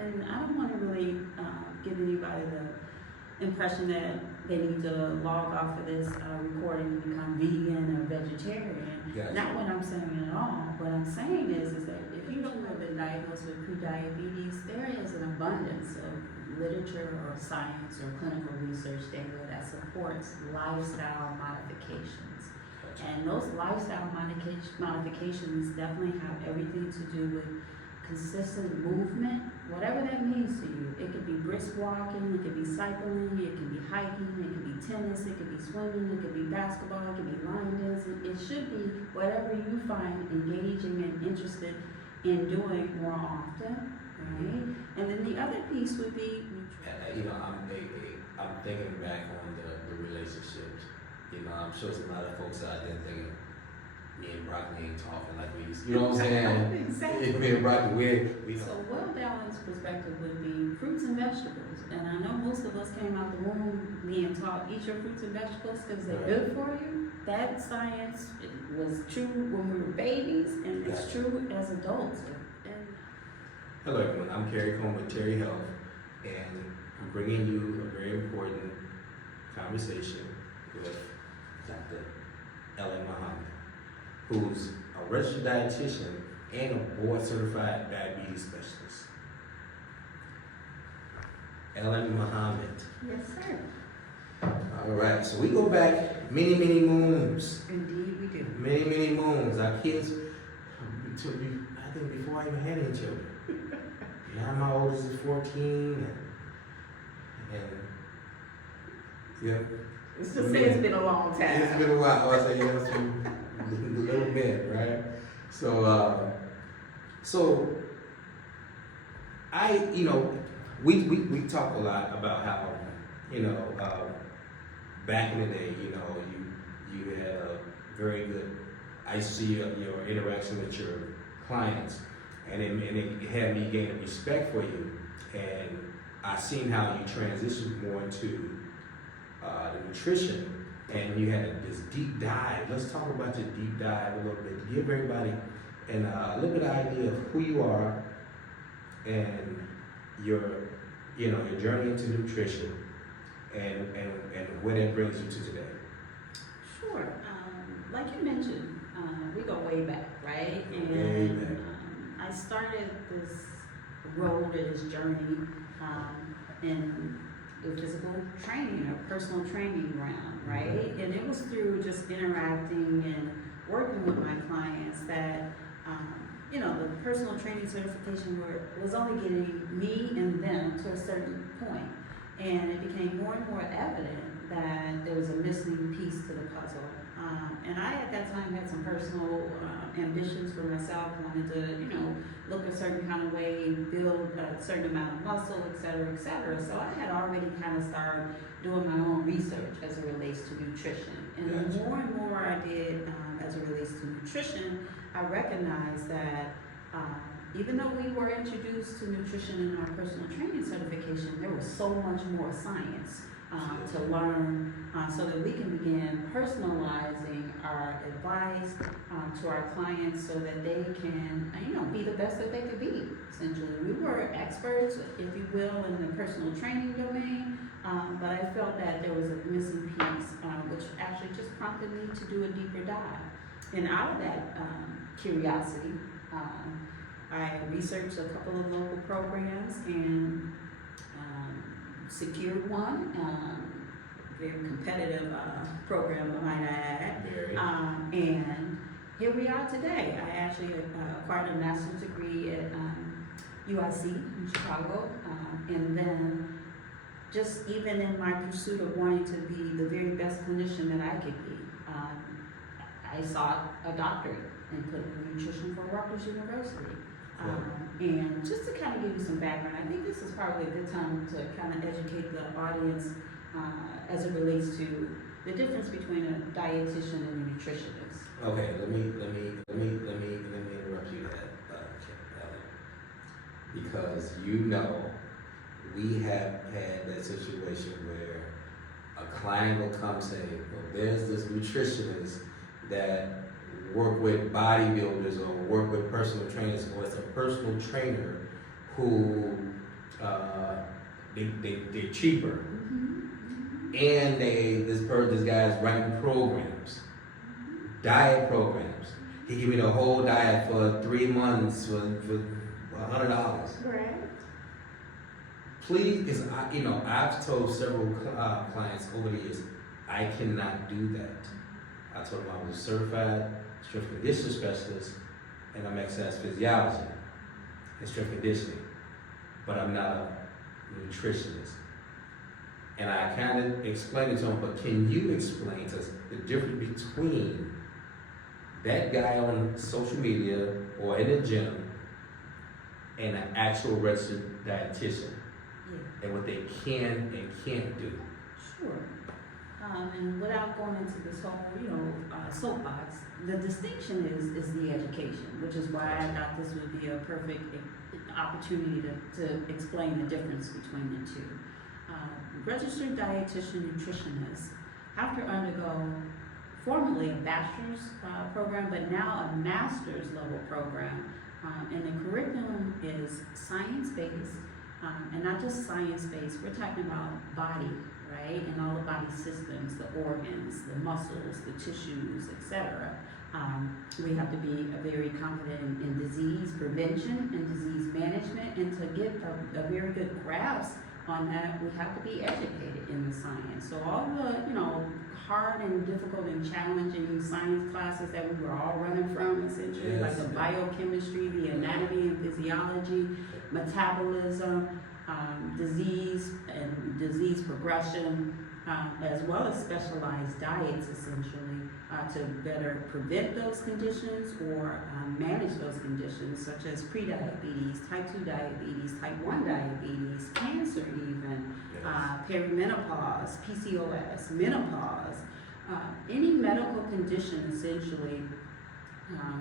and I don't want to really give anybody the impression that they need to log off of this recording and become vegan or vegetarian. Gotcha. Not what I'm saying at all. What I'm saying is that if you have been diagnosed with prediabetes, there is an abundance of literature or science or clinical research data that supports lifestyle modifications. And those lifestyle modifications definitely have everything to do with consistent movement, whatever that means to you. It could be brisk walking, it could be cycling, it could be hiking, it could be tennis, it could be swimming, it could be basketball, it could be line dancing. It should be whatever you find engaging and interested in doing more often, right? And then the other piece would be, I'm thinking back on the relationships. I'm sure there's a lot of folks out there thinking, me and Broccoli ain't talking like we used to. You know what I'm saying? Exactly. Me and Broccoli, we So well-balanced perspective would be fruits and vegetables. And I know most of us came out the womb being taught, eat your fruits and vegetables because they're good for you. That science was true when we were babies, and it's true as adults. Hello everyone, I'm Karia Coleman with Terry Health, and I'm bringing you a very important conversation with Dr. Ellen Muhammad, who's a registered dietitian and a board-certified diabetes specialist. Ellen Muhammad. Yes, sir. All right, so we go back many, many moons. Indeed, we do. Many, many moons. Our kids, I think before I even had any children. Now my oldest is 14, and yeah. Let's just say it's been a long time. It's been a while. I say yes, a little bit, right? So we talk a lot about how, back in the day, you had a very good, I see your interaction with your clients, and it had me gain a respect for you, and I seen how you transitioned more into the nutrition, and you had this deep dive. Let's talk about your deep dive a little bit. Give everybody a little bit of idea of who you are and your journey into nutrition, and where that brings you to today. Sure. Like you mentioned, we go way back, right? Way back. I started this road or this journey in the physical training or personal training realm, right? And it was through just interacting and working with my clients that, the personal training certification was only getting me and them to a certain point. And it became more and more evident that there was a missing piece to the puzzle. And I, at that time, had some personal ambitions for myself, wanted to, look a certain kind of way, build a certain amount of muscle, et cetera, et cetera. So I had already kind of started doing my own research as it relates to nutrition. And the more and more I did as it relates to nutrition, I recognized that even though we were introduced to nutrition in our personal training certification, there was so much more science to learn so that we can begin personalizing our advice to our clients so that they can, be the best that they could be, essentially. We were experts, if you will, in the personal training domain, but I felt that there was a missing piece, which actually just prompted me to do a deeper dive. And out of that curiosity, I researched a couple of local programs and secured one, very competitive program, I might add. And here we are today. I actually acquired a master's degree at UIC in Chicago, and then just even in my pursuit of wanting to be the very best clinician that I could be, I sought a doctorate in clinical nutrition from Rutgers University. And just to kind of give you some background, I think this is probably a good time to kind of educate the audience as it relates to the difference between a dietitian and a nutritionist. Okay, let me interrupt you there, because we have had that situation where a client will come say, well, there's this nutritionist that work with bodybuilders or work with personal trainers, or it's a personal trainer who they're cheaper. And this guy's writing programs, diet programs. He gave me the whole diet for 3 months for $100. Right. Please, because I've told several clients over the years, I cannot do that. I told them I was a certified strength conditioning specialist, and I'm exercise physiology and strength conditioning, but I'm not a nutritionist. And I kind of explained it to him, but can you explain to us the difference between that guy on social media or in the gym and an actual registered dietitian, and what they can and can't do? Sure. And without going into this whole, soapbox, the distinction is the education, which is why I thought this would be a perfect opportunity to explain the difference between the two. Registered dietitian nutritionists have to undergo formerly a bachelor's program, but now a master's level program. And the curriculum is science-based, and not just science-based, we're talking about body, right? And all the body systems, the organs, the muscles, the tissues, etc. We have to be very competent in disease prevention and disease management, and to get a very good grasp on that, we have to be educated in the science. So all the, hard and difficult and challenging science classes that we were all running from, essentially, Yes. like the biochemistry, the anatomy and physiology, metabolism, disease and disease progression, as well as specialized diets, essentially, to better prevent those conditions or manage those conditions, such as prediabetes, type 2 diabetes, type 1 diabetes, cancer even, perimenopause, PCOS, menopause, any medical condition, essentially,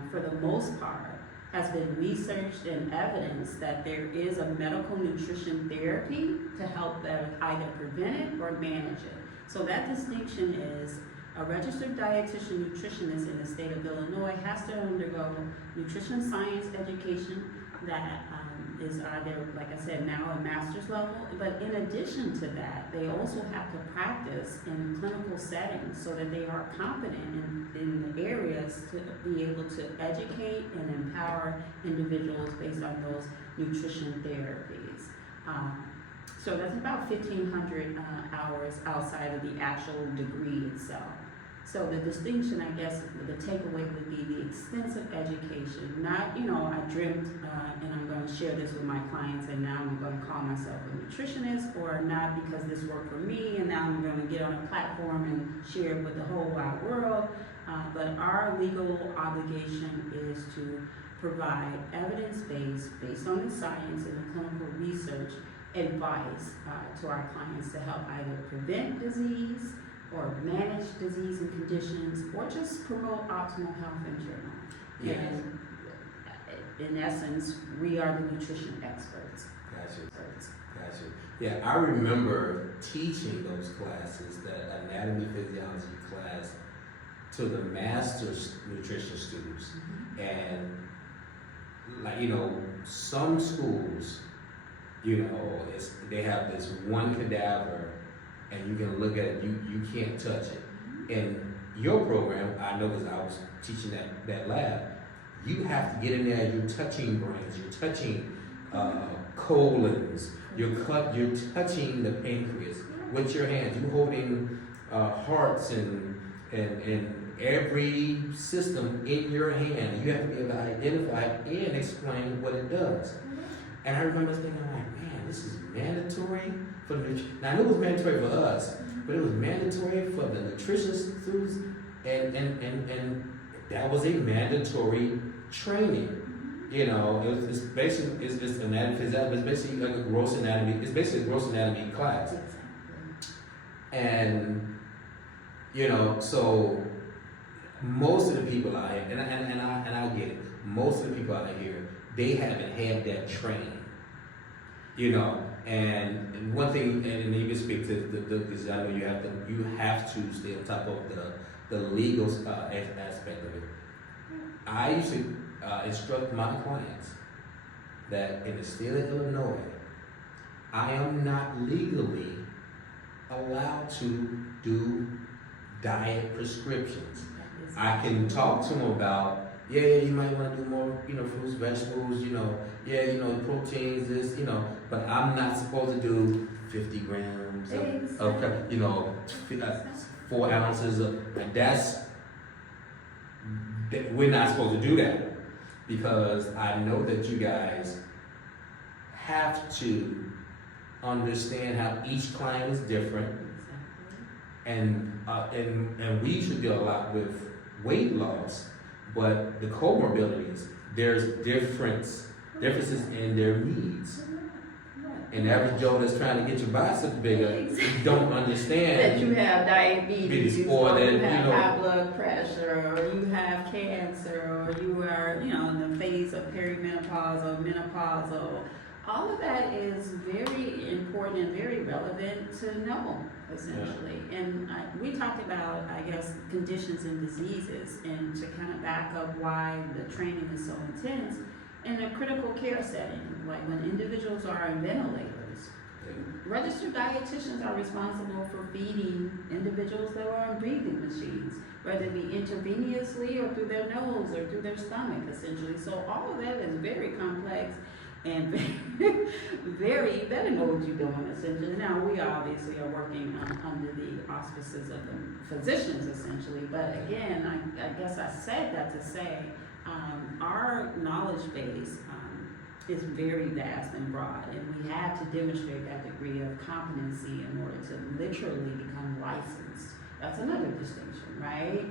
for the most part, has been researched and evidenced that there is a medical nutrition therapy to help either prevent it or manage it. So that distinction is a registered dietitian nutritionist in the state of Illinois has to undergo nutrition science education that is either, like I said, now a master's level, but in addition to that, they also have to practice in clinical settings so that they are competent in the areas to be able to educate and empower individuals based on those nutrition therapies. So that's about 1,500 hours outside of the actual degree itself. So the distinction, I guess, the takeaway would be the extensive education. Not, I dreamt, and I'm going to share this with my clients, and now I'm going to call myself a nutritionist, or not because this worked for me, and now I'm going to get on a platform and share it with the whole wide world. But our legal obligation is to provide evidence-based, based on the science and the clinical research, advice to our clients to help either prevent disease or manage disease and conditions, or just promote optimal health in general. Yes. And in essence, we are the nutrition experts. Gotcha. Yeah, I remember teaching those classes, that anatomy physiology class, to the master's nutrition students. And some schools, they have this one cadaver, and you can look at it, you can't touch it. In your program, I know because I was teaching that lab, you have to get in there, you're touching brains, you're touching colons, you're touching the pancreas with your hands, you're holding hearts and every system in your hand. You have to be able to identify it and explain what it does. And I remember thinking, man, this is mandatory for the now I knew it was mandatory for us, but it was mandatory for the nutrition students, and that was a mandatory training. It's basically anatomy physiology. It's basically like a gross anatomy. It's basically a gross anatomy class. And so most of the people out here, and I get it. Most of the people out here, they haven't had that training. And one thing, and you can speak to because I know you have to stay on top of the legal aspect of it. I used to instruct my clients that in the state of Illinois, I am am not legally allowed to do diet prescriptions. I can talk to them about, yeah, you might want to do more, fruits, vegetables, proteins, this, but I'm not supposed to do 50 grams of 4 ounces of, and we're not supposed to do that, because I know that you guys have to understand how each client is different, and we should deal a lot with weight loss, but the comorbidities, there's differences in their needs. And the average Joe that's trying to get your biceps bigger, you don't understand that you have diabetes, or that you have high blood pressure, or you have cancer, or you are, in the phase of perimenopause or menopausal. All of that is very important and very relevant to know, essentially. Yeah. And we talked about, I guess, conditions and diseases, and to kind of back up why the training is so intense. In a critical care setting, like when individuals are on ventilators, registered dietitians are responsible for feeding individuals that are on breathing machines, whether it be intravenously or through their nose or through their stomach, essentially. So all of that is very complex and very, you better know what you're doing, essentially. Now, we obviously are working under the auspices of the physicians, essentially, but again, I guess I said that to say, our knowledge base is very vast and broad, and we have to demonstrate that degree of competency in order to literally become licensed. That's another distinction, right?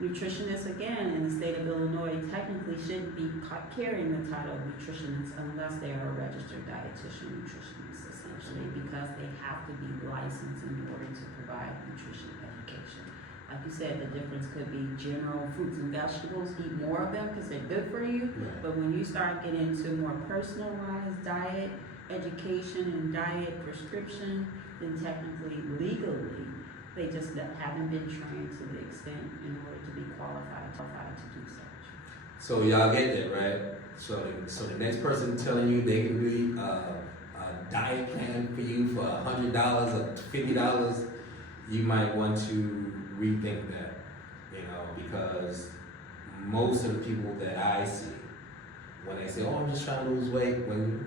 Nutritionists, again, in the state of Illinois, technically shouldn't be carrying the title of nutritionist unless they are a registered dietitian nutritionist, essentially, because they have to be licensed in order to provide nutrition education. Like you said, the difference could be general fruits and vegetables, eat more of them because they're good for you. Right. But when you start getting into more personalized diet education and diet prescription, then technically, legally, they just haven't been trained to the extent in order to be qualified to do such. So y'all get that, right? So the next person telling you they can do a diet plan for you for $100 or $50, you might want to rethink that, because most of the people that I see, when they say, "Oh, I'm just trying to lose weight," when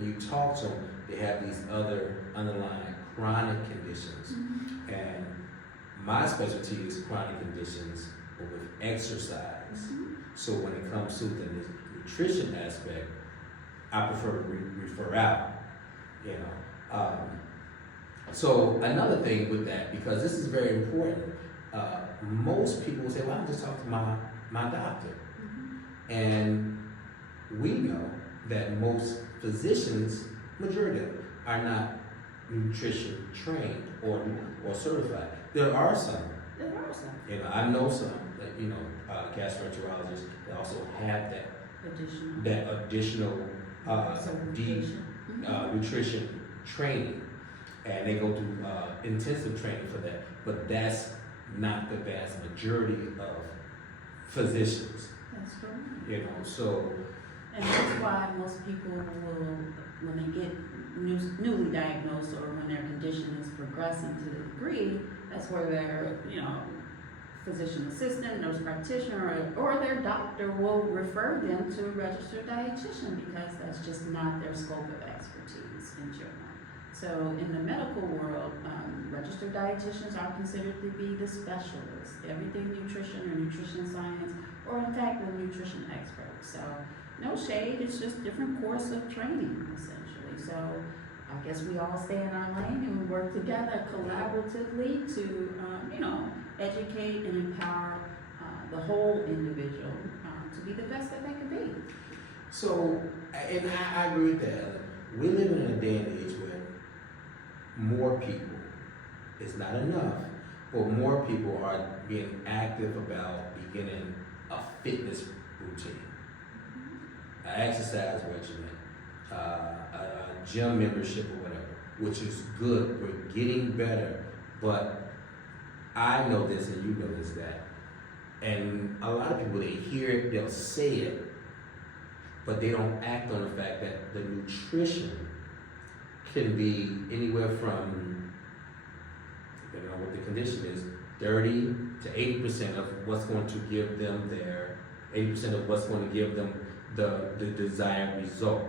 you talk to them, they have these other underlying chronic conditions. Mm-hmm. And my specialty is chronic conditions, but with exercise. Mm-hmm. So when it comes to the nutrition aspect, I prefer to refer out, So another thing with that, because this is very important, most people say, "Well, I'll just talk to my doctor." Mm-hmm. And we know that most physicians, majority of them, are not nutrition trained or certified. There are some. I know some that gastroenterologists that also have that additional nutrition training, and they go through intensive training for that. But that's not the vast majority of physicians. That's right. So. And that's why most people will, when they get newly diagnosed or when their condition is progressing to the degree, that's where their, physician assistant, nurse practitioner, or their doctor will refer them to a registered dietitian, because that's just not their scope of expertise in general. So in the medical world, registered dietitians are considered to be the specialists, everything nutrition or nutrition science, or in fact the nutrition experts. So no shade, it's just different course of training, essentially. So I guess we all stay in our lane and we work together collaboratively to, educate and empower the whole individual to be the best that they can be. So, and I agree with that. We live in a day and age where more people, it's not enough, but more people are being active about beginning a fitness routine, an exercise regimen, a gym membership or whatever, which is good. We're getting better, but I know this and you know this, that, and a lot of people, they hear it, they'll say it, but they don't act on the fact that the nutrition can be anywhere from, depending on what the condition is, 30 to 80% of what's going to give them 80% of what's going to give them the desired result.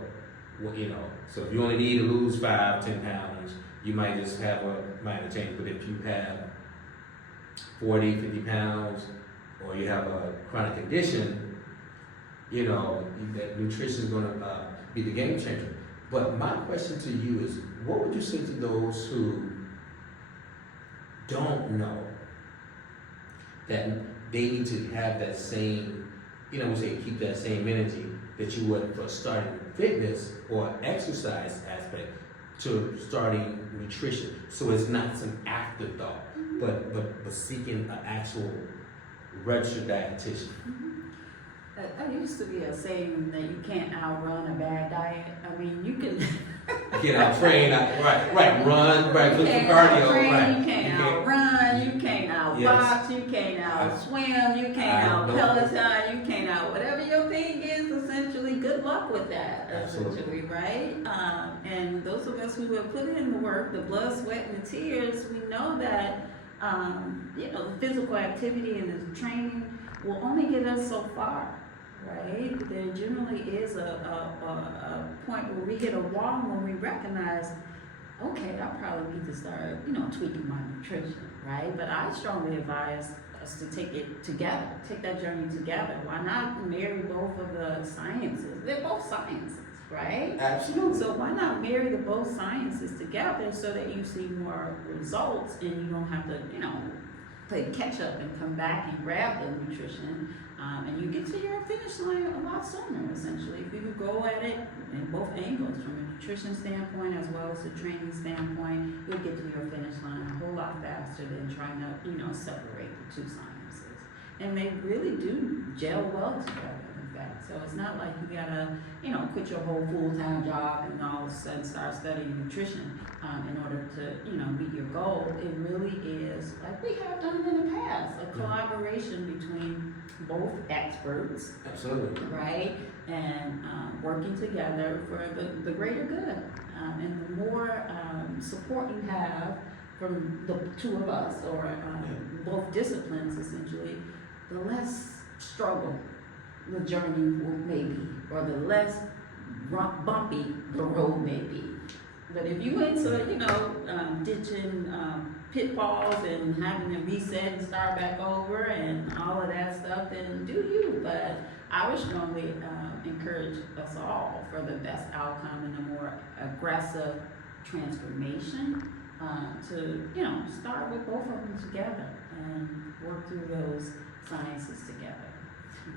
Well, you know, so if you only need to lose 5-10 pounds, you might just have a minor change. But if you have 40-50 pounds, or you have a chronic condition, you know, that nutrition is going to be the game changer. But my question to you is, what would you say to those who don't know that they need to have that same, you know, we say keep that same energy that you would for starting fitness or exercise aspect to starting nutrition? So it's not some afterthought, but seeking an actual registered dietitian. That used to be a saying that you can't outrun a bad diet. I mean, you can. Get out, train, run, right, You for can't cardio, out-train, right. you can't outrun, you can't outbox, you can't outswim, you can't out-peloton, you can't out whatever your thing is, essentially, good luck with that, essentially, right? And those of us who have put in the work, the blood, sweat, and the tears, we know that, you know, the physical activity and the training will only get us so far. Right? There generally is a point where we hit a wall when we recognize, okay, I probably need to start, you know, tweaking my nutrition, right? But I strongly advise us to take it together, take that journey together. Why not marry both of the sciences? They're both sciences, right? Absolutely. So why not marry the both sciences together so that you see more results and you don't have to, you know, play catch up and come back and grab the nutrition. And you get to your finish line a lot sooner, essentially. If you could go at it in both angles, from a nutrition standpoint as well as a training standpoint, you'll get to your finish line a whole lot faster than trying to, you know, separate the two sciences. And they really do gel well together, in fact. So it's not like you gotta, you know, quit your whole full-time job and all of a sudden start studying nutrition in order to, you know, meet your goal. It really is, like we have done in the past, a collaboration between both experts. Absolutely. Right? And working together for the greater good. And the more support you have from the two of us, or both disciplines essentially, the less struggle the journey may be, or the less bumpy the road may be. But if you into, you know, ditching pitfalls and having to reset and start back over and all of that stuff, then do you. But I would strongly encourage us all for the best outcome and a more aggressive transformation to, you know, start with both of them together and work through those sciences together.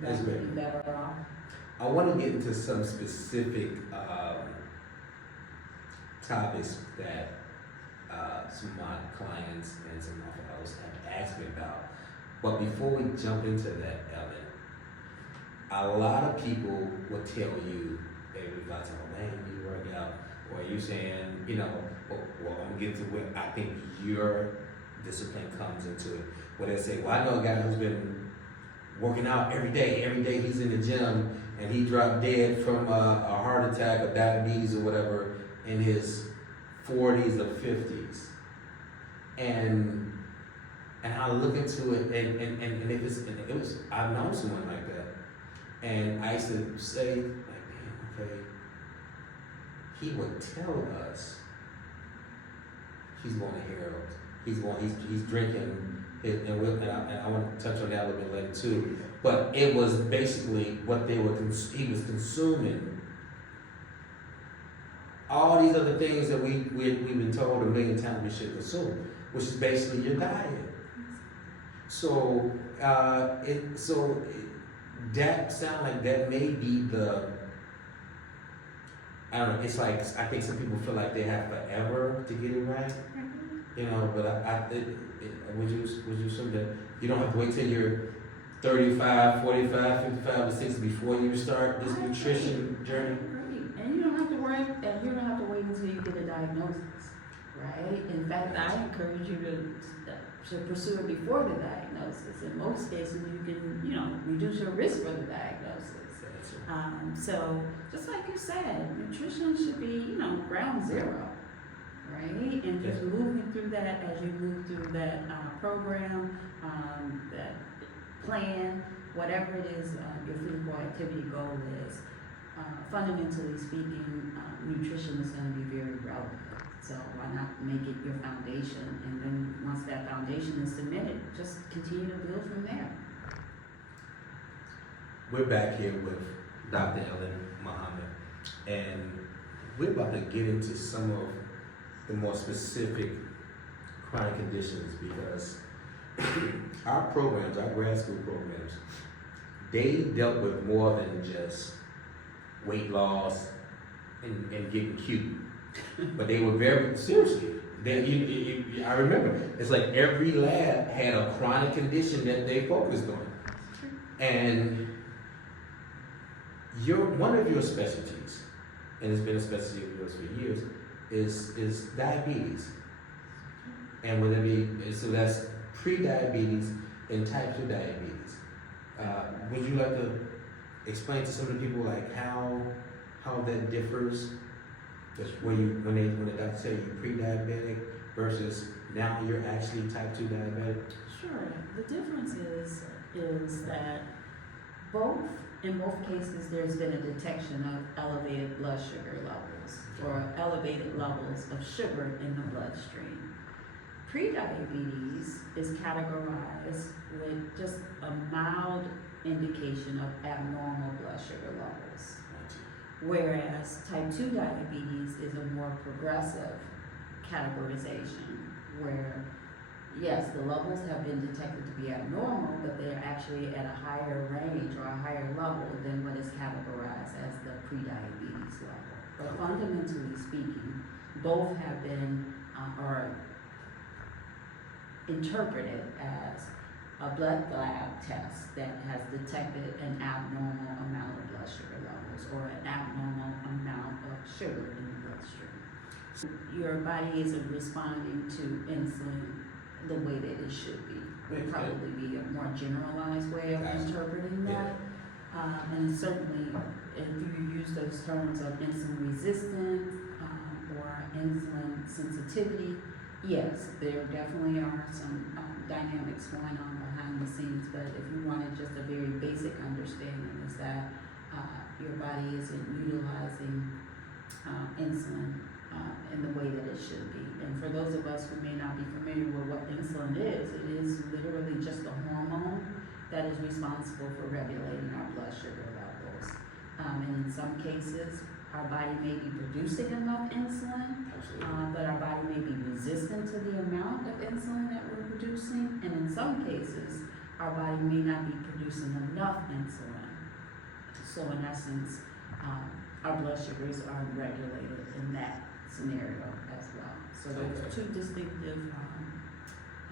That's Be great. better off. I want to get into some specific topics that some of my clients and some of my fellows have asked me about. But before we jump into that, Ellen, a lot of people will tell you, hey, we got to, man, you work out, or you saying, you know, well, I'm gonna get to where I think your discipline comes into it. Where they say, well, I know a guy who's been working out every day he's in the gym, and he dropped dead from a heart attack or diabetes or whatever in his 40s or 50s. And I look into it, and if it's, and it was, I've known someone like that, and I used to say, like, man, okay, he would tell us he's going to Harold's, he's drinking. And I want to touch on that a little bit later too. But it was basically what they were. He was consuming all these other things that we've been told a million times we should consume, which is basically your diet. So that sound like that may be the. I don't know. It's like I think some people feel like they have forever to get it right. You know, but would you assume that you don't have to wait till you're 35, 45, 55, or 60 before you start this nutrition journey? Great. And you don't have to worry, and you don't have to wait until you get a diagnosis, right? In fact, I encourage you to pursue it before the diagnosis. In most cases, you can, you know, reduce your risk for the diagnosis. So just like you said, nutrition should be, you know, ground zero. right? And just moving through that as you move through that program, that plan, whatever it is your physical activity goal is, fundamentally speaking, nutrition is going to be very relevant. So why not make it your foundation, and then once that foundation is cemented, just continue to build from there. We're back here with Dr. Ellen Muhammad, and we're about to get into some of the more specific chronic conditions, because our programs, our grad school programs, they dealt with more than just weight loss and getting cute. But they were very, seriously, I remember, it's like every lab had a chronic condition that they focused on. And one of your specialties, and it's been a specialty of yours for years, is diabetes. And whether it be, so that's pre-diabetes and type 2 diabetes. Would you like to explain to some of the people like how that differs? Just when the doctor say you're pre-diabetic versus now you're actually type 2 diabetic? Sure. The difference is that in both cases there's been a detection of elevated blood sugar levels or elevated levels of sugar in the bloodstream. Prediabetes is categorized with just a mild indication of abnormal blood sugar levels, whereas type 2 diabetes is a more progressive categorization where, yes, the levels have been detected to be abnormal, but they're actually at a higher range or a higher level than what is categorized as the prediabetes level. But fundamentally speaking, both have been or interpreted as a blood lab test that has detected an abnormal amount of blood sugar levels or an abnormal amount of sugar in the bloodstream. Your body isn't responding to insulin the way that it should be. Would probably be a more generalized way of interpreting that. And certainly, if you use those terms of insulin resistance or insulin sensitivity, yes, there definitely are some dynamics going on behind the scenes, but if you wanted just a very basic understanding is that your body isn't utilizing insulin in the way that it should be. And for those of us who may not be familiar with what insulin is, it is literally just a hormone that is responsible for regulating our blood sugar levels. And in some cases, our body may be producing enough insulin, but our body may be resistant to the amount of insulin that we're producing. And in some cases, our body may not be producing enough insulin. So in essence, our blood sugars are regulated in that scenario as well. So those are two distinctive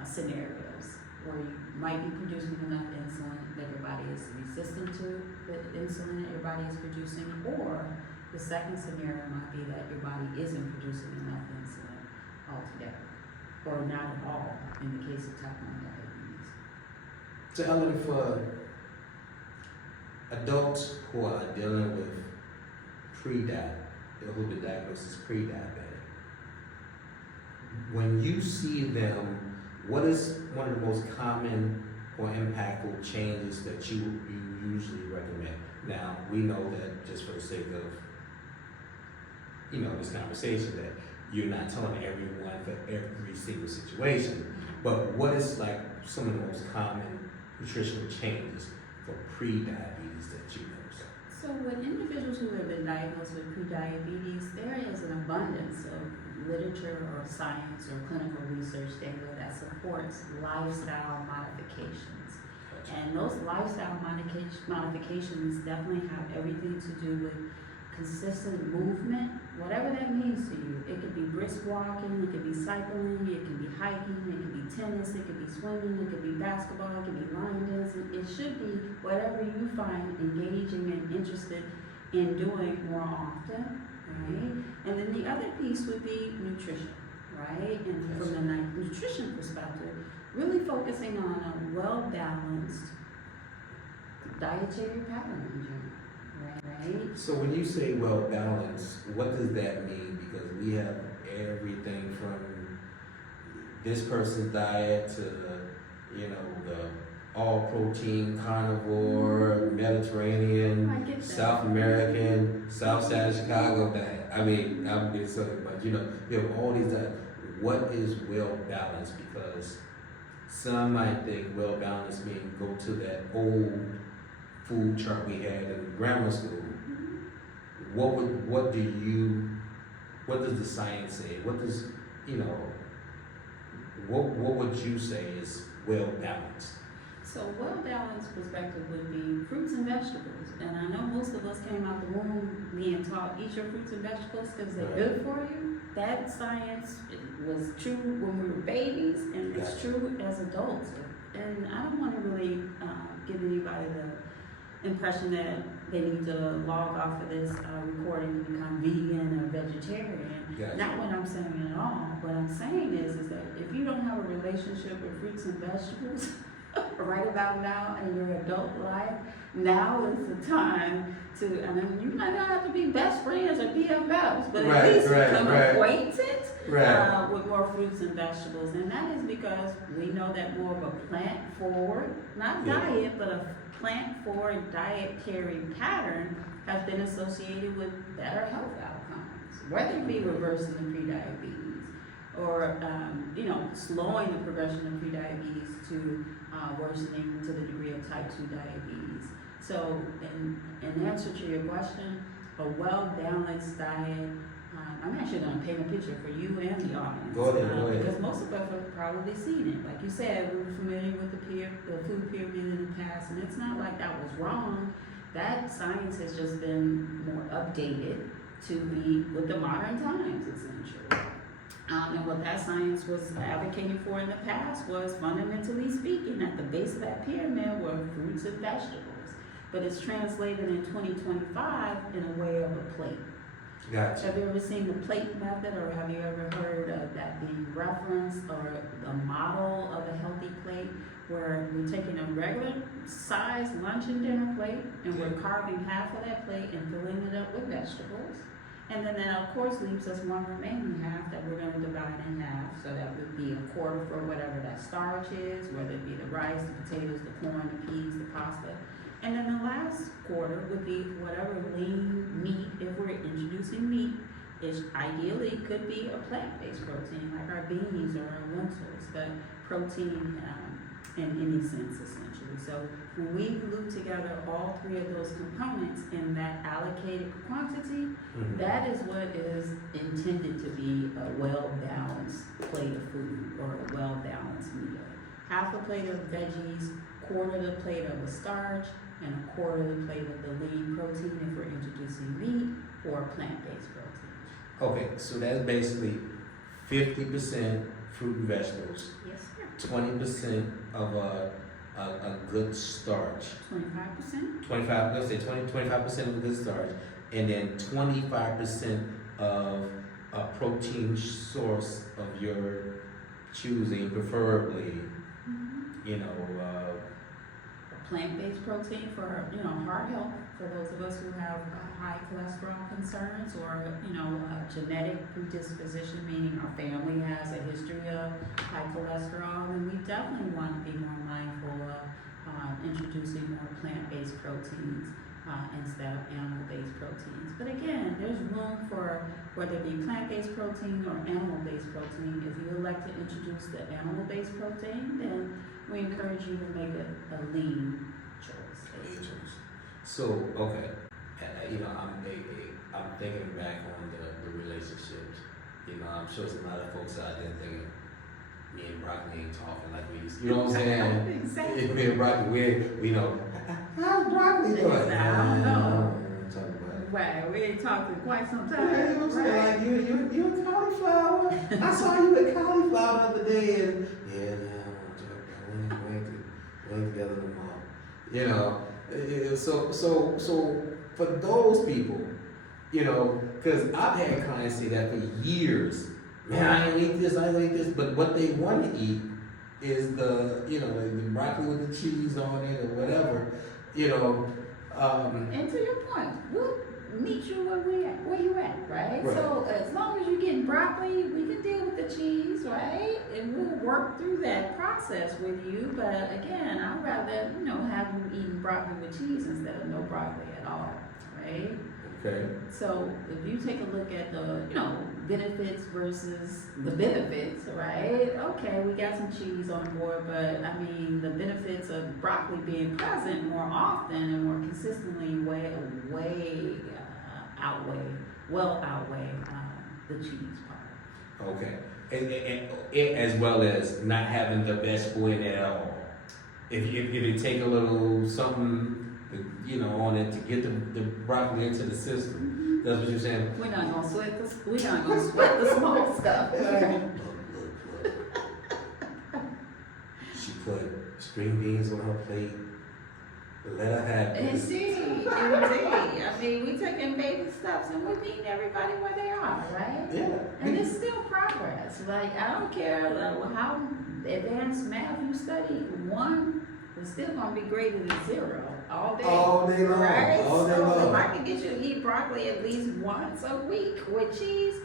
scenarios where you might be producing enough insulin that your body is resistant to the insulin that your body is producing, or the second scenario might be that your body isn't producing enough insulin altogether, or not at all in the case of type 1 diabetes. So Ellen, for adults who are dealing with who've been diagnosed as pre-diabetic, when you see them, what is one of the most common or impactful changes that you usually recommend? Now, we know that just for the sake of this conversation, that you're not telling everyone for every single situation, but what is like some of the most common nutritional changes for pre-diabetes that you notice? So with individuals who have been diagnosed with pre-diabetes, there is an abundance of literature or science or clinical research data that supports lifestyle modifications. And those lifestyle modifications definitely have everything to do with consistent movement, whatever that means to you. It could be brisk walking, it could be cycling, it could be hiking, it could be tennis, it could be swimming, it could be basketball, it could be line dancing. It should be whatever you find engaging and interested in doing more often, right? And then the other piece would be nutrition, right? And from the nutrition perspective, really focusing on a well-balanced dietary pattern in general. Right. So when you say well balanced, what does that mean? Because we have everything this person's diet to, you know, the all protein carnivore, Mediterranean, I get that. South American, South Side of Chicago diet. I mean, I'm being silly, but you know, you have all these diets. What is well balanced? Because some might think well balanced means go to that old food chart we had in grammar school. What does the science say? What does, you know, what would you say is well balanced? So well-balanced perspective would be fruits and vegetables. And I know most of us came out the womb being taught, eat your fruits and vegetables because they're good for you. That science was true when we were babies, and it's true as adults. And I don't want to really give anybody the impression that they need to log off of this recording and become vegan or vegetarian. Gotcha. Not what I'm saying at all. What I'm saying is that if you don't have a relationship with fruits and vegetables, right about now in your adult life, now is the time to, I mean, you might not have to be best friends or BFFs, but at least become acquainted with more fruits and vegetables. And that is because we know that more of a plant-forward, not diet, but a plant-forward dietary pattern has been associated with better health outcomes, whether it be reversing the prediabetes or, you know, slowing the progression of prediabetes to worsening to the degree of type 2 diabetes. So, in answer to your question, a well-balanced diet, I'm actually going to paint a picture for you and the audience. Go ahead. Because most of us have probably seen it. Like you said, we were familiar with the food pyramid in the past, and it's not like that was wrong. That science has just been more updated to be with the modern times, essentially. And what that science was advocating for in the past was, fundamentally speaking, at the base of that pyramid were fruits and vegetables. But it's translated in 2025 in a way of a plate. Gotcha. Have you ever seen the plate method, or have you ever heard of that being referenced, or the model of a healthy plate, where we're taking a regular size lunch and dinner plate and we're carving half of that plate and filling it up with vegetables? And then that, of course, leaves us one remaining half that we're going to divide in half. So that would be a quarter for whatever that starch is, whether it be the rice, the potatoes, the corn, the peas, the pasta. And then the last quarter would be whatever lean meat, if we're introducing meat, is ideally could be a plant-based protein, like our beans or our lentils, but protein in any sense, essentially. So when we glue together all three of those components in that allocated quantity, that is what is intended to be a well-balanced plate of food or a well-balanced meal. Half a plate of veggies, quarter the plate of a starch, and a quarter the plate of the lean protein if we're introducing meat or plant-based protein. Okay, so that's basically 50% fruit and vegetables, Yes, sir. 20% of a good starch, 25%? 25% of a good starch, and then 25% of a protein source of your choosing, preferably, you know, Plant-based protein for, you know, heart health, for those of us who have high cholesterol concerns or, you know, genetic predisposition, meaning our family has a history of high cholesterol, and we definitely want to be more mindful of introducing more plant-based proteins instead of animal-based proteins. But again, there's room for whether it be plant-based protein or animal-based protein. If you elect to introduce the animal-based protein, then we encourage you to make a lean choice. So, okay, you know, I'm thinking back on the relationships. You know, I'm sure there's a lot of folks out there thinking, me and Broccoli ain't talking like we used to. You know what I'm saying? Exactly. Me and Broccoli, we know, how's Broccoli doing? I don't know. Talking about it. Right, we ain't talked in quite some Yeah, time. you know what I'm saying? Like, you a cauliflower? I saw you with cauliflower the other day, and yeah, we ain't together no more. You know, so for those people, you know, because I've had clients say that for years. Man, I ain't eat this, but what they want to eat is the, you know, the broccoli with the cheese on it or whatever, you know. And to your point, we'll meet you where you at, right? So as long as you're getting broccoli, we can deal with the cheese, right? And work through that process with you, but again, I'd rather, have you eating broccoli with cheese instead of no broccoli at all, right? Okay. So if you take a look at the, benefits versus the benefits, right? Okay, we got some cheese on board, but I mean, the benefits of broccoli being present more often and more consistently outweigh the cheese part. Okay. And as well as not having the vegetable in it at all. If you take a little something, on it to get the broccoli into the system, that's what you're saying. We're not gonna sweat the small stuff. Look. She put string beans on her plate. Let her have this. Indeed. I mean, we taking baby steps and we're meeting everybody where they are, right? Yeah. And it's still progress. Like, I don't care how advanced math you study, one is still gonna be greater than 0 all day. All day long. Right? All day so long. if I can get you to eat broccoli at least once a week with cheese,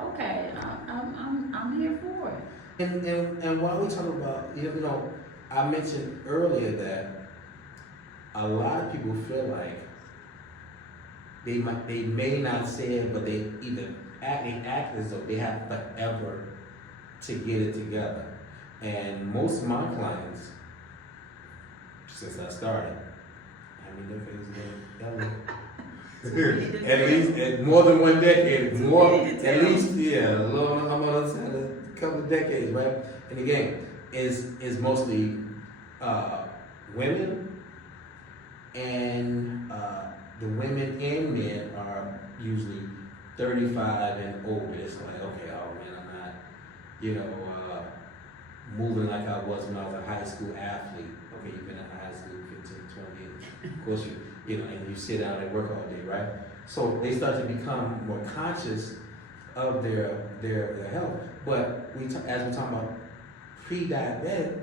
okay, I'm here for it. And while we talk about, I mentioned earlier that a lot of people feel like they may not say it, but they act as though they have forever to get it together. And most of my clients, since I started, how many decades ago? At least more than one decade. At least, yeah, I'm on a couple of decades, right? And the game is mostly women. And the women and men are usually 35 and over. It's like, okay, oh man, I'm not, moving like I was when I was a high school athlete. Okay, you've been in high school 15, 20 years. Of course, and you sit down and work all day, right? So they start to become more conscious of their health. But as we talk about pre-diabetic,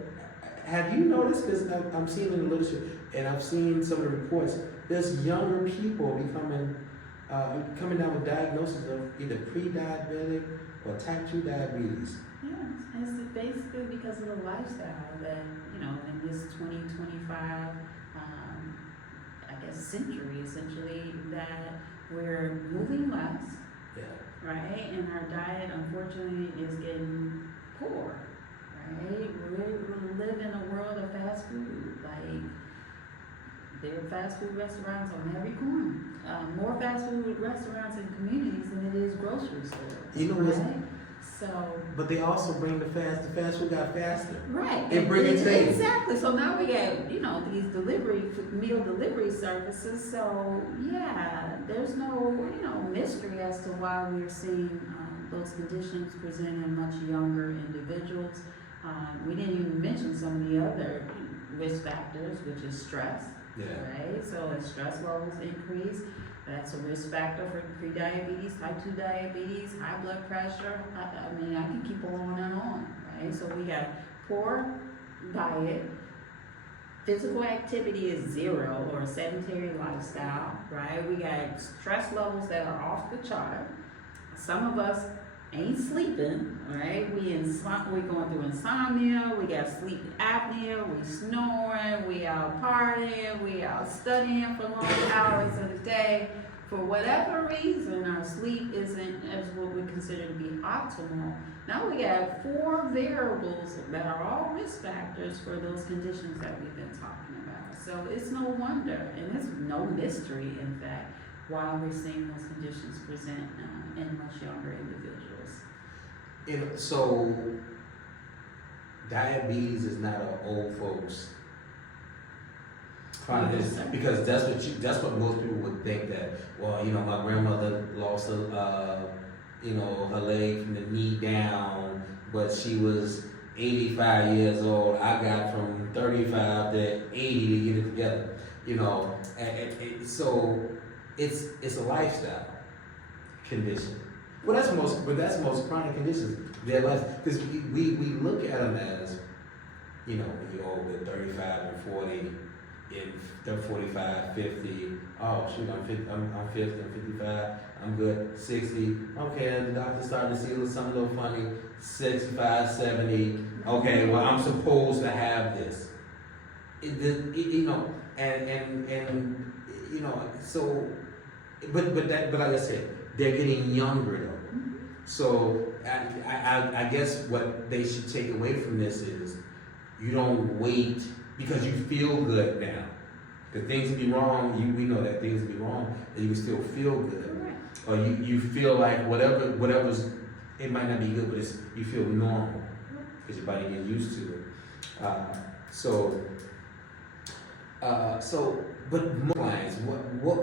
have you noticed, because I'm seeing in the literature, and I've seen some of the reports, there's younger people coming down with diagnosis of either pre-diabetic or type 2 diabetes. Yeah, it's basically because of the lifestyle that, in this 2025, century, essentially, that we're moving less, right? And our diet, unfortunately, is getting poor, right? We live in a world of fast food, like, there are fast food restaurants on every corner. More fast food restaurants in communities than it is grocery stores. Right? So, but they also bring the fast food got faster. Right. They bring it to you. Exactly. So now we got, these meal delivery services. So yeah, there's no, mystery as to why we're seeing those conditions present in much younger individuals. We didn't even mention some of the other risk factors, which is stress. Yeah. Right? So as stress levels increase, that's a risk factor for prediabetes, type 2 diabetes, high blood pressure. I can keep on and on, right? So we got poor diet, physical activity is 0 or a sedentary lifestyle, right? We got stress levels that are off the chart. Some of us ain't sleeping, right? We going through insomnia, we got sleep apnea, we snoring, we out partying, we out studying for long hours of the day. For whatever reason, our sleep isn't as what we consider to be optimal. Now we got 4 variables that are all risk factors for those conditions that we've been talking about. So it's no wonder, and it's no mystery, in fact, why we're seeing those conditions present in much younger individuals. So diabetes is not an old folks chronic disease, because that's what most people would think, that, well, my grandmother lost her leg from the knee down, but she was 85 years old. I got from 35 to 80 to get it together, and so it's a lifestyle condition. Well, that's most chronic conditions. Their life, because we look at them as, when you're older, 35 and 40, in 45, 50. Oh shoot, I'm 50, I'm 55. I'm good. 60. Okay, the doctor's starting to see something a little funny. 65, 70. Okay, well, I'm supposed to have this. You know, and you know, so, but like I said, they're getting younger though. So I guess what they should take away from this is you don't wait because you feel good now. Because things can be wrong, we know that things can be wrong, and you can still feel good. Or you feel like whatever's, it might not be good, but you feel normal because your body gets used to it. But more clients, what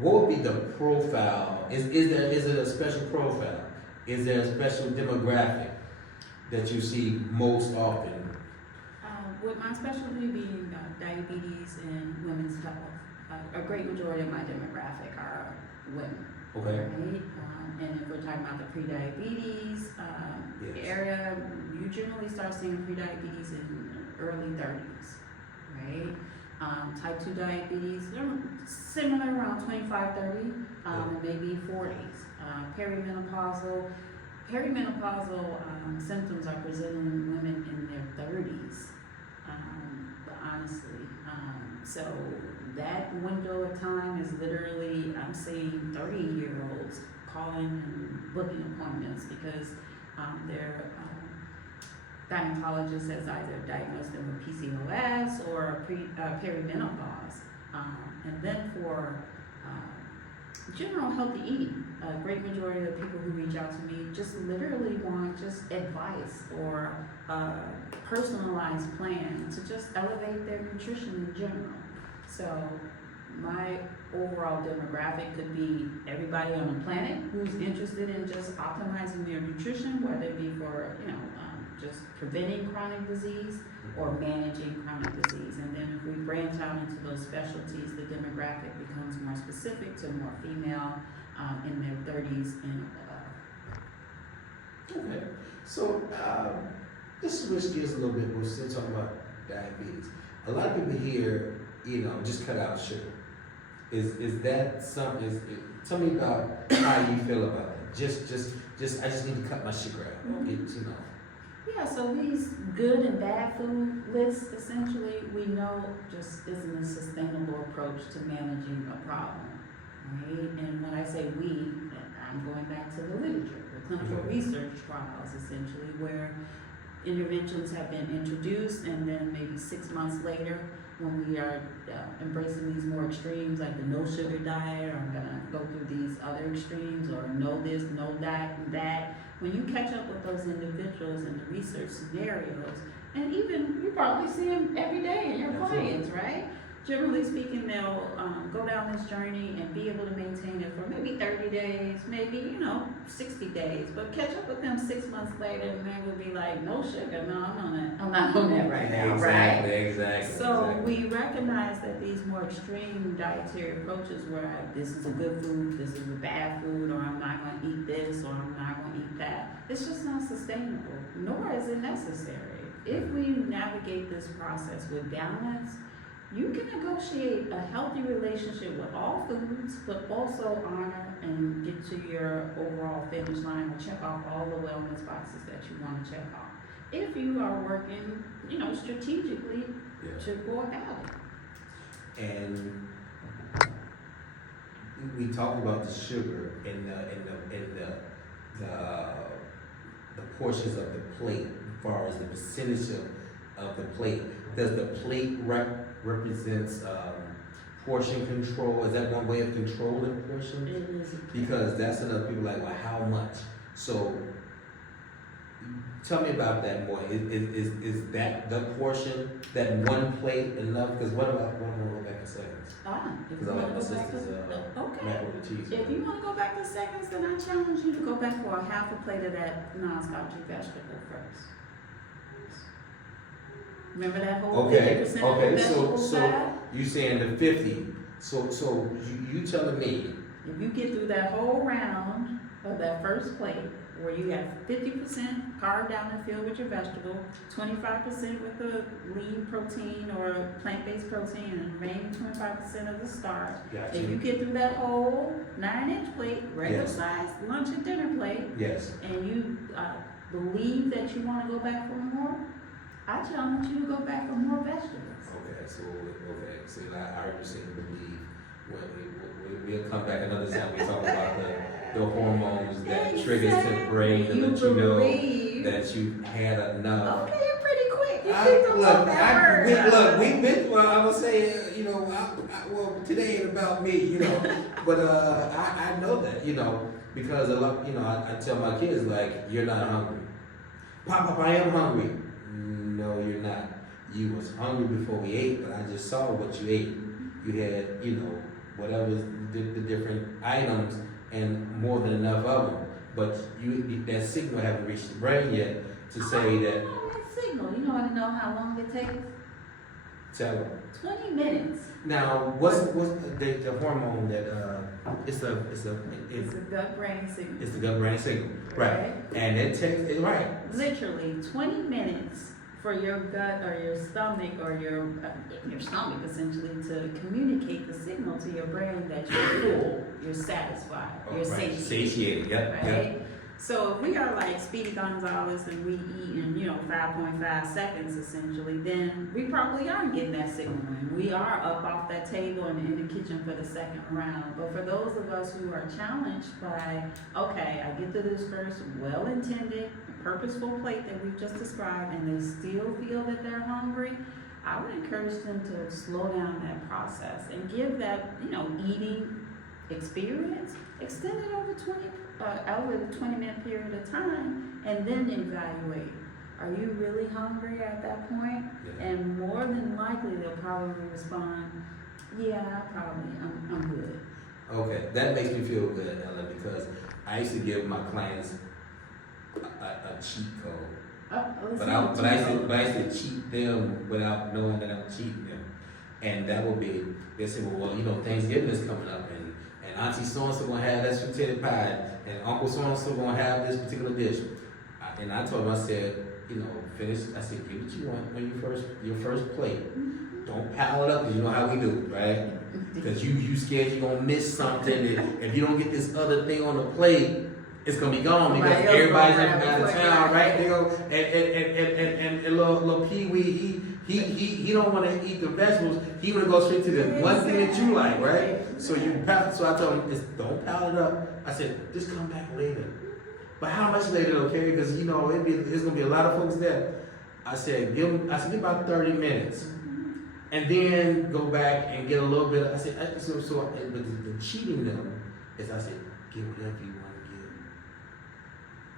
would be the profile? Is it a special profile? Is there a special demographic that you see most often? With my specialty being diabetes and women's health, a great majority of my demographic are women. Okay. Right? And if we're talking about the pre-diabetes Yes. area, you generally start seeing pre-diabetes in early 30s, right? Type 2 diabetes, they're similar around 25, 30, and maybe 40s. Perimenopausal symptoms are presented in women in their 30s, honestly. So that window of time is literally, I'm seeing 30-year-olds calling and booking appointments because their gynecologist has either diagnosed them with PCOS or perimenopause. And then for general healthy eating, a great majority of the people who reach out to me just literally want just advice or a personalized plan to just elevate their nutrition in general. So my overall demographic could be everybody on the planet who's interested in just optimizing their nutrition, whether it be for, just preventing chronic disease or managing chronic disease. And then if we branch out into those specialties, the demographic becomes more specific to more female in their 30s and above. Okay. So let's switch gears a little bit. We're still talking about diabetes. A lot of people here, just cut out sugar. Is that something? Tell me about how you feel about it. Just I just need to cut my sugar out. Yeah, so these good and bad food lists, essentially, we know just isn't a sustainable approach to managing a problem, right? And when I say we, I'm going back to the literature, the clinical research trials, essentially, where interventions have been introduced, and then maybe 6 months later, when we are embracing these more extremes, like the no sugar diet, or I'm gonna go through these other extremes, or no this, no that, and that. When you catch up with those individuals in the research scenarios, and even you probably see them every day in your clients, right? Generally speaking, they'll go down this journey and be able to maintain it for maybe 30 days, maybe, 60 days, but catch up with them 6 months later and they will be like, no sugar, no, I'm not on that right now, right? Exactly. So we recognize that these more extreme dietary approaches where this is a good food, this is a bad food, or I'm not going to eat this, or I'm not going to eat that, it's just not sustainable, nor is it necessary. If we navigate this process with balance, you can negotiate a healthy relationship with all foods, but also honor and get to your overall finish line or check off all the wellness boxes that you want to check off. If you are working, strategically to go about it. And we talked about the sugar in the portions of the plate, as far as the percentage of the plate. Does the plate represents portion control? Is that one way of controlling portion? It is. Because that's another people like, well, how much? So tell me about that more. Is that the portion, that one plate enough? Because what about when I go back to seconds? Because I like my sister's macaroni and cheese. If you want to go back to seconds, then I challenge you to go back for a half a plate of that non-starchy vegetable first. Remember that whole 50% vegetable side? You saying the 50. So you telling me. If you get through that whole round of that first plate where you have 50% carved out and filled with your vegetable, 25% with the lean protein or plant-based protein, and the remaining 25% of the starch. Gotcha. If you get through that whole 9-inch plate, regular Yes. size lunch and dinner plate, Yes. and you believe that you want to go back for more, I challenge you to go back for more vegetables. Okay, so see, I heard you saying believe. We'll come back another time. We talk about the hormones that triggers to the brain to let you know that you had enough. Okay, you're pretty quick. You picked up that word. We've been. Well, I would say, well, today ain't about me, but I know that, because a lot, I tell my kids like, you're not hungry. Pop, I am hungry. No, you're not. You was hungry before we ate, but I just saw what you ate. You had, whatever the different items and more than enough of them. But that signal haven't reached the brain yet to say that. That signal, you want to know how long it takes? Tell them. 20 minutes. Now, what's the hormone that it's the gut brain signal. It's the gut brain signal, right? And it takes it right. Literally 20 minutes for your gut or your stomach or your stomach essentially to communicate the signal to your brain that you're full, you're satisfied, you're right. Satiated, yep. Right? Yep. So if we are like Speedy Gonzalez and we eat in 5.5 seconds essentially, then we probably aren't getting that signal in. We are up off that table and in the kitchen for the second round. But for those of us who are challenged by, okay, I get to this first well-intended, purposeful plate that we've just described, and they still feel that they're hungry, I would encourage them to slow down that process and give that, eating experience, extend it over the 20-minute period of time, and then evaluate. Are you really hungry at that point? Yeah. And more than likely, they'll probably respond, yeah, I'm good. Okay, that makes me feel good, Ellen, because I used to give my clients a cheat code. But I used to cheat them without knowing that I'm cheating them. And that would be, they say, well, Thanksgiving is coming up, and Auntie so-and-so gonna have that sweet potato pie, and Uncle so-and-so gonna have this particular dish. And I told him, I said, finish, I said, get what you want when your first plate. Don't pile it up, because you know how we do, right? Because you scared you're gonna miss something, and if you don't get this other thing on the plate, it's gonna be gone because everybody's out of town, right? They go and little Pee Wee, he don't want to eat the vegetables. He want to go straight to the one thing that you like, right? So I told him, don't pile it up. I said, just come back later. But how much later, okay? Because there's gonna be a lot of folks there. I said, give about 30 minutes, and then go back and get a little bit. I said, but the cheating them is, I said, get whatever you want to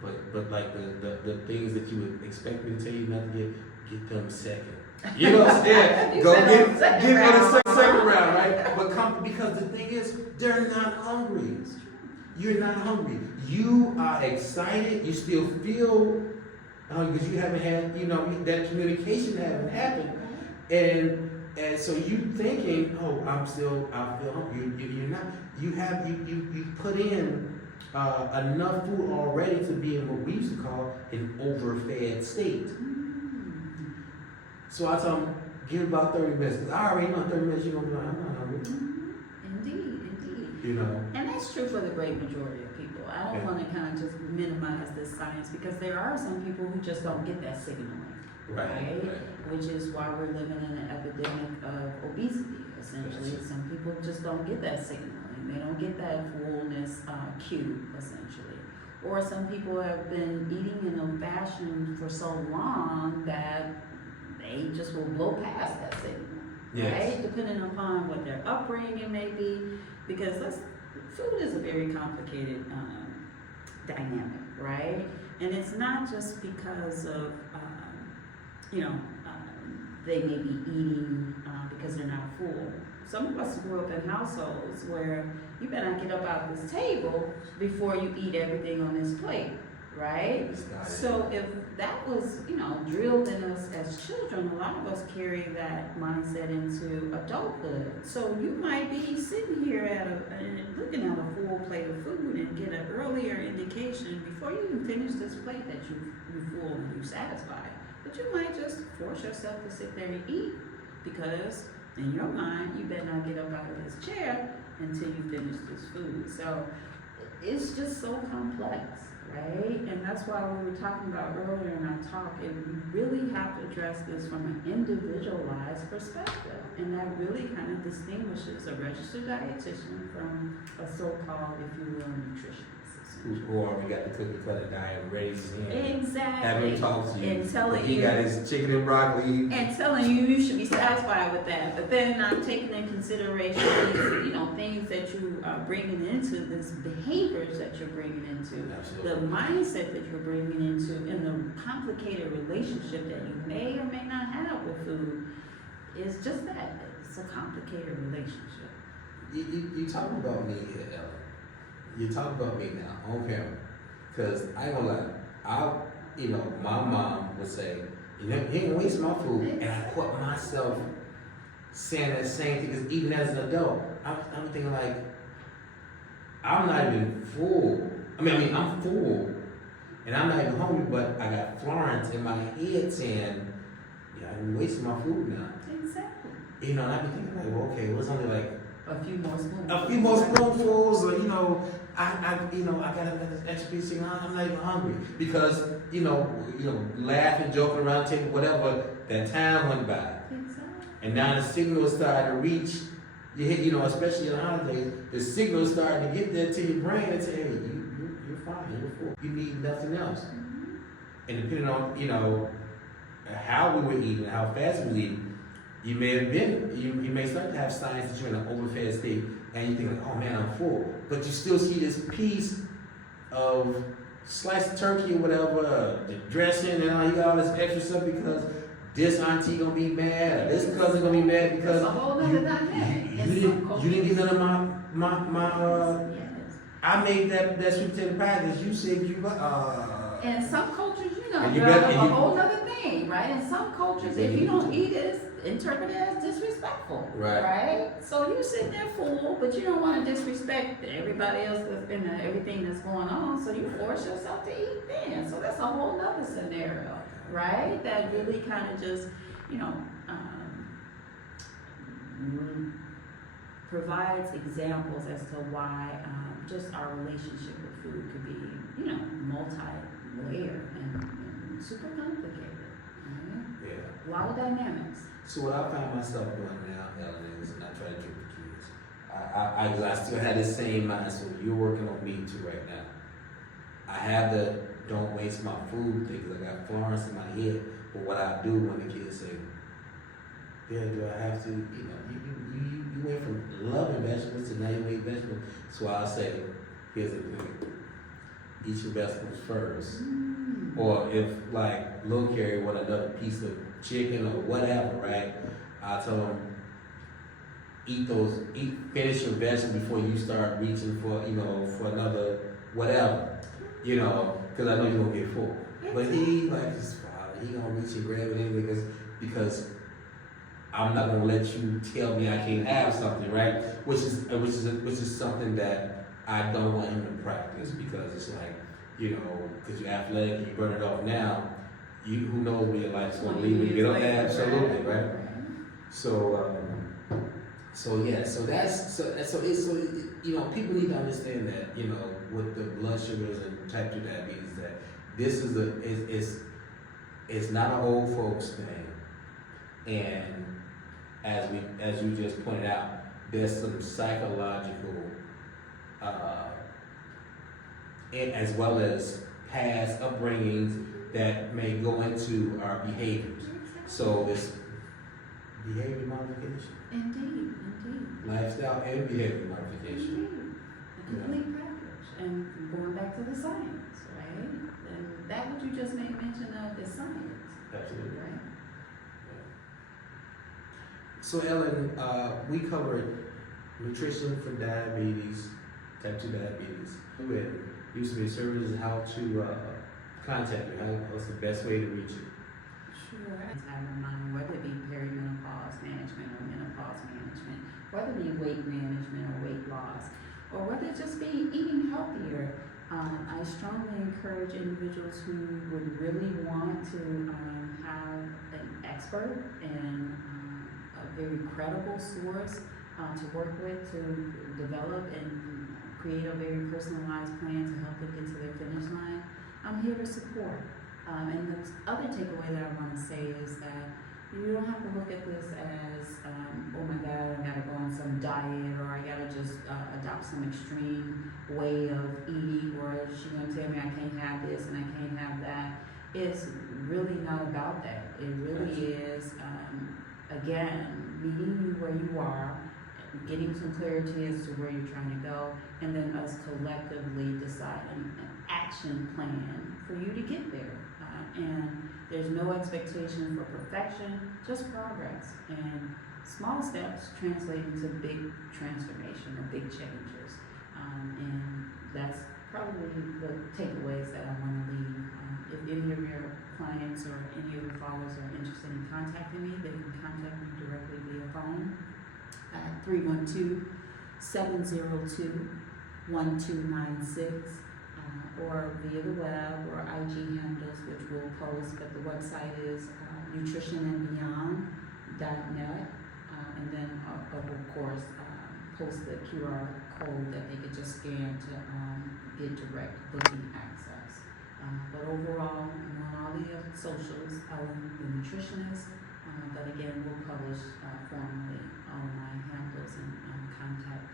give. But like the things that you would expect me to tell you not to get them second. You know what I'm saying? Go get the second round, right? But because the thing is, they're not hungry. You're not hungry. You are excited. You still feel because you haven't had, that communication haven't happened, and so you thinking, oh, I feel hungry. You're not. You put in enough food already to be in what we used to call an overfed state. So I told him, give about 30 minutes. Because I already know 30 minutes you're going to be like, I'm not hungry. Indeed. And that's true for the great majority of people. I don't want to kind of just minimize this science because there are some people who just don't get that signaling. Right? Which is why we're living in an epidemic of obesity, essentially. Yes. Some people just don't get that signaling. They don't get that fullness cue, essentially. Or some people have been eating in a fashion for so long that they just will blow past that signal, right? Depending upon what their upbringing may be, because food is a very complicated dynamic, right? And it's not just because of, they may be eating because they're not full. Some of us grew up in households where you better not get up out of this table before you eat everything on this plate. right? So if that was, drilled in us as children, a lot of us carry that mindset into adulthood. So you might be sitting here looking at a full plate of food and get an earlier indication before you even finish this plate that you're full and you're satisfied. But you might just force yourself to sit there and eat because in your mind, you better not get up out of this chair until you finish this food. So it's just so complex, right? And that's why we were talking about earlier in our talk, and we really have to address this from an individualized perspective. And that really kind of distinguishes a registered dietitian from a so-called, if you will, nutritionist. Who already got the cookie cutter diet ready to see him. Exactly. Having talked to you. And telling he you. got his chicken and broccoli. And telling you should be satisfied with that. But then not taking in consideration these, things that you are bringing into this behaviors that you're bringing into. Absolutely. The mindset that you're bringing into, and the complicated relationship that you may or may not have with food is just that. It's a complicated relationship. You talking about me here, Ellen. You talk about me now on camera, because I ain't gonna lie. My mom would say, you ain't waste my food, and I caught myself saying that same thing. Because even as an adult, I'm thinking like, I'm not even full. I'm full, and I'm not even hungry, but I got Florence in my head saying, yeah, I'm wasting my food now. Exactly. And I be thinking like, well, okay, what's only like a few more spoonfuls. A few more spoonfuls, or I got another extra piece. I'm not even hungry because laughing, joking around, taking whatever. That time went by, Exactly. and now the signal started to reach. You hit, especially in the holidays, the signal starting to get there to your brain and say, hey, you're fine, you're full. You need nothing else. Mm-hmm. And depending on how we were eating, how fast we were eating. You may start to have signs that you're in an overfed state, and you think like, oh man, I'm full. But you still see this piece of sliced turkey or whatever, the dressing and all, you got all this extra stuff because this auntie gonna be mad, or this cousin gonna be mad because That's a whole nother dynamic. you didn't get none of my Yes. I made that sweet potato pie that you said you In some cultures, And you you're bet- a and you- whole other thing, right? In some cultures, if you don't eat it, it's interpreted as disrespectful, right? So you're sitting there full, but you don't want to disrespect everybody else and everything that's going on, so you force yourself to eat then. So that's a whole other scenario, right? That really kind of just, provides examples as to why just our relationship with food could be, multi-layered and super complicated. Right? Yeah. A lot of dynamics. So what I find myself doing now, Ellen, is I try to trick the kids. I still have this same mind, so you're working on me too right now. I have the don't waste my food thing because I got Florence in my head. But what I do when the kids say, yeah, do I have to? You went from loving vegetables to now you eat vegetables. So I'll say, here's the thing. Eat your vegetables first. Or if like Lil Carrie want another piece of chicken or whatever, right? I'll tell them finish your vegetables before you start reaching for for another whatever, because I know you're gonna get full. But he like his father, he gonna reach and grab it anyway because I'm not gonna let you tell me I can't have something, right? Which is something that I don't want him to practice because it's like, because you're athletic, you burn it off now. Who knows where your life's gonna lead when you get up there? Absolutely, right? So people need to understand that, with the blood sugars and type 2 diabetes, that this is it's not an old folks thing, and as you just pointed out, there's some psychological, and as well as past upbringings that may go into our behaviors. So it's behavior modification. Indeed. Lifestyle and behavior modification. Indeed. A complete package. And going back to the science, right? And that what you just made mention of is science. Absolutely. Right? So Ellen, we covered nutrition for diabetes, type 2 diabetes. We used to be services how to contact you? What's the best way to reach you? Sure. I remind, whether it be perimenopause management or menopause management, whether it be weight management or weight loss, or whether it just be eating healthier. I strongly encourage individuals who would really want to have an expert and a very credible source to work with to develop and create a very personalized plan to help them get to their finish line. I'm here to support. And the other takeaway that I want to say is that you don't have to look at this as, oh my God, I gotta go on some diet, or I gotta just adopt some extreme way of eating, or she's gonna tell me I can't have this and I can't have that. It's really not about that. It really is, again, meeting you where you are, getting some clarity as to where you're trying to go, and then us collectively deciding an action plan for you to get there. And there's no expectation for perfection, just progress. And small steps translate into big transformation or big changes. And that's probably the takeaways that I want to leave. If any of your clients or any of your followers are interested in contacting me, they can contact me directly via phone at 312-702-1296. Or via the web or IG handles, which we'll post, but the website is nutritionandbeyond.net, and then of course post the QR code that they could just scan to get direct booking access. But overall, I'm on all the socials, Ellen the nutritionist, but again, we'll publish formally all my handles and contact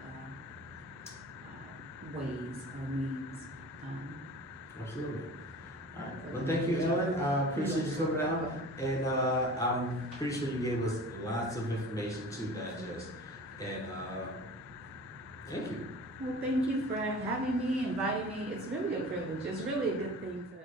ways or means. Absolutely. All right. Well, thank you, Ellen. I appreciate you coming out, and I'm pretty sure you gave us lots of information to digest. And thank you. Well, thank you for having me, inviting me. It's really a privilege. It's really a good thing to